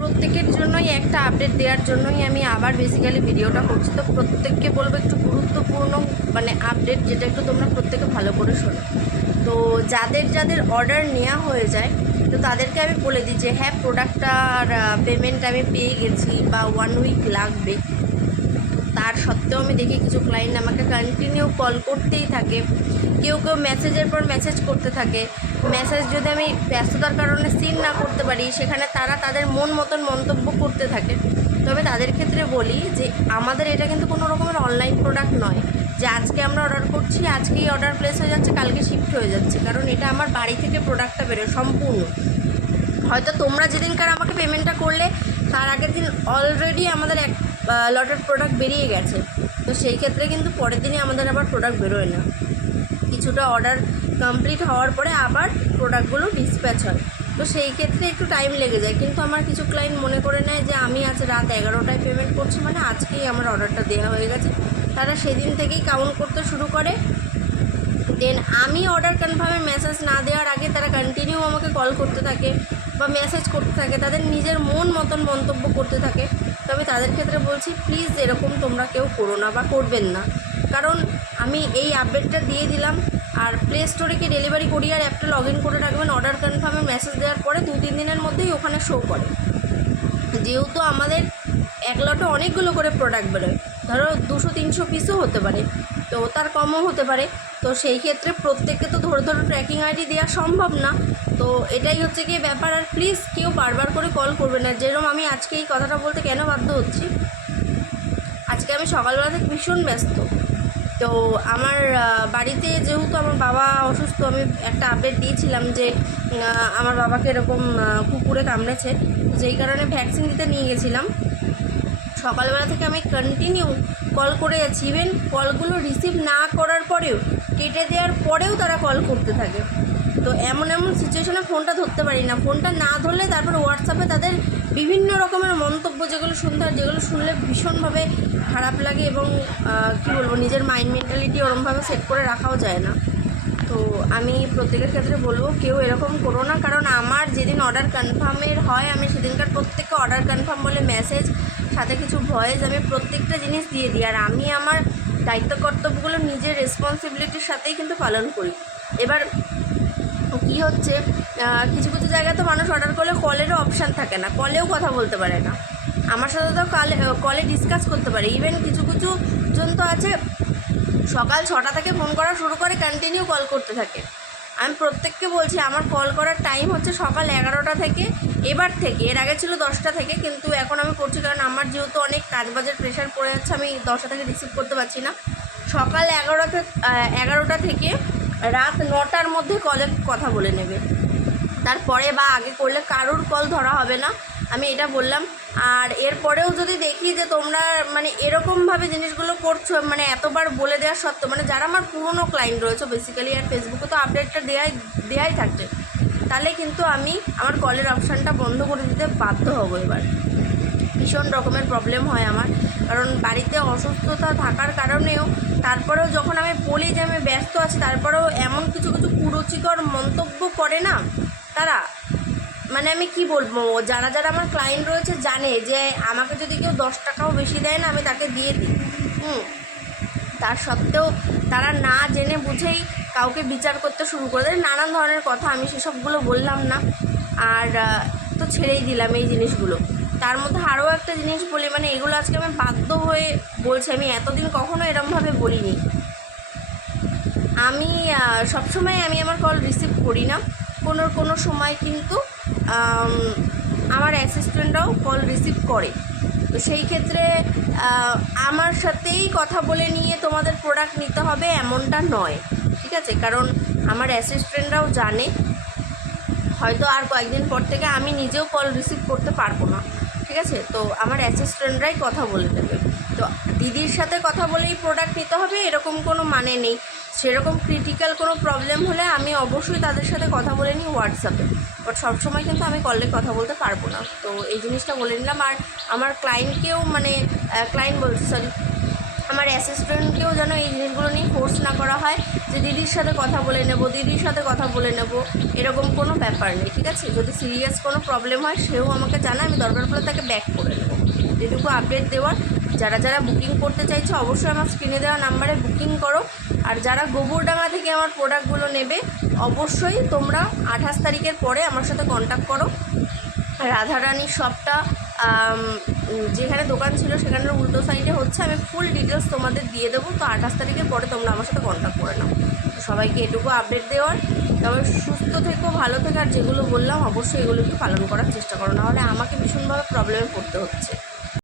প্রত্যেকের জন্যই একটা আপডেট দেওয়ার জন্যই আমি আবার বেসিক্যালি ভিডিওটা করছি। তো প্রত্যেককে বলবো একটু গুরুত্বপূর্ণ আপডেট, যেটা একটু তোমরা প্রত্যেকে ভালো করে শোনো। তো যাদের যাদের অর্ডার নেওয়া হয়ে যায়, তো তাদেরকে আমি বলে দিই যে হ্যাঁ, প্রোডাক্টটার পেমেন্ট আমি পেয়ে গেছি বা 1 উইক লাগবে। তার সত্ত্বেও আমি দেখি কিছু ক্লায়েন্ট আমাকে কন্টিনিউ কল করতেই থাকে, কেউ কেউ মেসেজের পর মেসেজ করতে থাকে। মেসেজ যদি আমি ব্যস্ততার কারণে সিন না করতে পারি, সেখানে তারা তাদের মন মতন মন্তব্য করতে থাকে। তবে তাদের ক্ষেত্রে বলি যে আমাদের এটা কিন্তু কোনো রকমের অনলাইন প্রোডাক্ট নয় যে আজকে আমরা অর্ডার করছি, আজকেই অর্ডার প্লেস হয়ে যাচ্ছে, কালকে শিফট হয়ে যাচ্ছে। কারণ এটা আমার বাড়ি থেকে প্রোডাক্টটা বেরোয় সম্পূর্ণ। হয়তো তোমরা যেদিনকার আমাকে পেমেন্টটা করলে তার আগের দিন অলরেডি আমাদের এক লটের প্রোডাক্ট বেরিয়ে গেছে। তো সেই ক্ষেত্রে কিন্তু পরের দিনই আমাদের আবার প্রোডাক্ট বেরোয় না, কিছুটা অর্ডার কমপ্লিট হওয়ার পরে আবার প্রোডাক্টগুলো ডিসপ্যাচ হয়। তো সেই ক্ষেত্রে একটু টাইম লেগে যায়। কিন্তু আমার কিছু ক্লায়েন্ট মনে করে নেয় যে আমি আজ রাত 11টায় পেমেন্ট করছি, মানে আজকেই আমার অর্ডারটা দেওয়া হয়ে গেছে। তারা সেদিন থেকেই কাউন্ট করতে শুরু করে। দেন আমি অর্ডার কনফার্মের মেসেজ না দেওয়ার আগে তারা কন্টিনিউ আমাকে কল করতে থাকে বা মেসেজ করতে থাকে, তাদের নিজের মন মতন মন্তব্য করতে থাকে। তবে তাদের ক্ষেত্রে বলছি, প্লিজ এরকম তোমরা কেউ করো না বা করবেন না। কারণ আমি এই আপডেটটা দিয়ে দিলাম, আর প্লে স্টোরে কি ডেলিভারি কোরিয়ার অ্যাপটা লগ ইন করে রাখবেন। অর্ডার কনফার্মের মেসেজ দেওয়ার পরে 2-3 দিনের মধ্যেই ওখানে শো করে। যেহেতু আমাদের এক লটে অনেকগুলো করে প্রোডাক্ট বেরোয়, ধরো 200-300 পিসও হতে পারে, তো তার কমও হতে পারে। তো সেই ক্ষেত্রে প্রত্যেককে তো ধরে ট্র্যাকিং আইডি দেওয়া সম্ভব না। তো এটাই হচ্ছে গিয়ে ব্যাপার। আর প্লিজ কেউ বারবার করে কল করবে না। যেরকম আমি আজকে এই কথাটা বলতে কেন বাধ্য হচ্ছি, আজকে আমি সকালবেলা থেকে ভীষণ ব্যস্ত। তো আমার বাড়িতে যেহেতু আমার বাবা অসুস্থ, আমি একটা আপডেট দিয়েছিলাম যে আমার বাবাকে এরকম কুকুরে কামড়েছে, যেই কারণে ভ্যাকসিন দিতে নিয়ে গেছিলাম। সকালবেলা থেকে আমি কন্টিনিউ কল করে যাচ্ছি। ইভেন কলগুলো রিসিভ না করার পরেও, কেটে দেওয়ার পরেও তারা কল করতে থাকে। তো এমন এমন সিচুয়েশনে ফোনটা ধরতে পারি না। ফোনটা না ধরলে তারপর হোয়াটসঅ্যাপে তাদের বিভিন্ন রকমের মন্তব্য, যেগুলো শুনতে হয়, যেগুলো শুনলে ভীষণভাবে খারাপ লাগে এবং কী বলবো, নিজের মাইন্ড মেন্টালিটি ওরমভাবে সেট করে রাখাও যায় না। তো আমি প্রত্যেকের ক্ষেত্রে বলবো, কেউ এরকম করো না। কারণ আমার যেদিন অর্ডার কনফার্মের হয়, আমি সেদিনকার প্রত্যেককে অর্ডার কনফার্ম বলে মেসেজ, সাথে কিছু ভয়েস, আমি প্রত্যেকটা জিনিস দিয়ে দিই। আর আমি আমার দায়িত্ব কর্তব্যগুলো নিজের রেসপন্সিবিলিটির সাথেই কিন্তু পালন করি। এবার কী হচ্ছে, কিছু কিছু জায়গায় তো মানুষ অর্ডার করলে কলেরও অপশান থাকে না, কলেও কথা বলতে পারে না। আমার সাথে তো কলে ডিসকাস করতে পারে। ইভেন কিছু কিছু জন তো আছে সকাল 6টা থেকে ফোন করা শুরু করে, কন্টিনিউ কল করতে থাকে। আমি প্রত্যেককে বলছি, আমার কল করার টাইম হচ্ছে সকাল 11টা থেকে। এবার থেকে, এর আগে ছিল 10টা থেকে, কিন্তু এখন আমি করছি কারণ আমার যেহেতু অনেক কাজবাজের প্রেশার পড়ে যাচ্ছে, আমি 10টা থেকে রিসিভ করতে পারছি না। সকাল 11টা থেকে রাত 9টার মধ্যে কলে কথা বলে নেবে। তারপরে বা আগে করলে কারোর কল ধরা হবে না, আমি এটা বললাম। আর এরপরেও যদি দেখি যে তোমরা এরকমভাবে জিনিসগুলো করছো, এতবার বলে দেওয়ার সত্ত্বেও, যারা আমার পুরনো ক্লায়েন্ট রয়েছে বেসিক্যালি, আর ফেসবুকে তো আপডেটটা দেয়াই থাকছে, তাহলে কিন্তু আমি আমার কলের অপশানটা বন্ধ করে দিতে বাধ্য হব। এবার ভীষণ রকমের প্রবলেম হয় আমার, কারণ বাড়িতে অসুস্থতা থাকার কারণেও, তারপরেও যখন আমি বলি যে আমি ব্যস্ত আছি, তারপরেও এমন কিছু কিছু কুরুচিকর মন্তব্য করে না তারা। আমি কি বলবো, যারা যারা আমার ক্লায়েন্ট রয়েছে জানে যে আমাকে যদি কেউ 10 টাকাও বেশি দেয় না, আমি তাকে দিয়ে দিই। তার সত্ত্বেও তারা না জেনে বুঝেই কাউকে বিচার করতে শুরু করে দেয়, নানান ধরনের কথা। আমি সেসবগুলো বললাম না, আর তো ছেড়েই দিলাম এই জিনিসগুলো। তার মধ্যে আরও একটা জিনিস বলি, এগুলো আজকে আমি বাধ্য হয়ে বলছি, আমি এতদিন কখনো এরমভাবে বলিনি। আমি সবসময় আমি আমার কল রিসিভ করি না, কোনো সময় কিন্তু আমার অ্যাসিস্ট্যান্টরাও কল রিসিভ করে। তো সেই ক্ষেত্রে আমার সাথেই কথা বলে নিয়ে তোমাদের প্রোডাক্ট নিতে হবে এমনটা নয়, ঠিক আছে? কারণ আমার অ্যাসিস্ট্যান্টরাও জানে হয়তো আর কয়েকদিন পর থেকে আমি নিজেও কল রিসিভ করতে পারবো না, ঠিক আছে? তো আমার অ্যাসিস্ট্যান্টরাই কথা বলে দেবে। তো দিদির সাথে কথা বলেই প্রোডাক্ট নিতে হবে এরকম কোনো মানে নেই। সেরকম ক্রিটিক্যাল কোনো প্রবলেম হলে আমি অবশ্যই তাদের সাথে কথা বলে নিই হোয়াটসঅ্যাপে, বাট সবসময় কিন্তু আমি কলে কথা বলতে পারবো না। তো এই জিনিসটা বলে নিলাম। আর আমার ক্লায়েন্টকেও আমার অ্যাসিস্ট্যান্টকেও যেন এই জিনিসগুলো নিয়ে ফোর্স না করা হয় যে দিদির সাথে কথা বলে নেব, দিদির সাথে কথা বলে নেব, এরকম কোনো ব্যাপার নেই, ঠিক আছে? যদি সিরিয়াস কোনো প্রবলেম হয় সেও আমাকে জানায়, আমি দরকার পড়লে তাকে ব্যাক করে নেবো। যেটুকু আপডেট দেওয়ার, যারা যারা বুকিং করতে চাইছো অবশ্যই আমার স্ক্রিনে দেওয়া নাম্বারে বুকিং করো। আর যারা গোবরডাঙ্গা থেকে আমার প্রোডাক্টগুলো নেবে অবশ্যই তোমরা 28 তারিখের পরে আমার সাথে কন্ট্যাক্ট করো। রাধারানীর শপটা যেখানে দোকান ছিল সেখানের উল্টো সাইডে হচ্ছে, আমি ফুল ডিটেলস তোমাদের দিয়ে দেবো। তো 28 তারিখের পরে তোমরা আমার সাথে কন্ট্যাক্ট করে নাও। সবাইকে এটুকু আপডেট দেওয়ার। তবে সুস্থ থেকো, ভালো থেকো, আর যেগুলো বললাম অবশ্যই এগুলো একটু পালন করার চেষ্টা করো, নাহলে আমাকে ভীষণভাবে প্রবলেমে পড়তে হচ্ছে।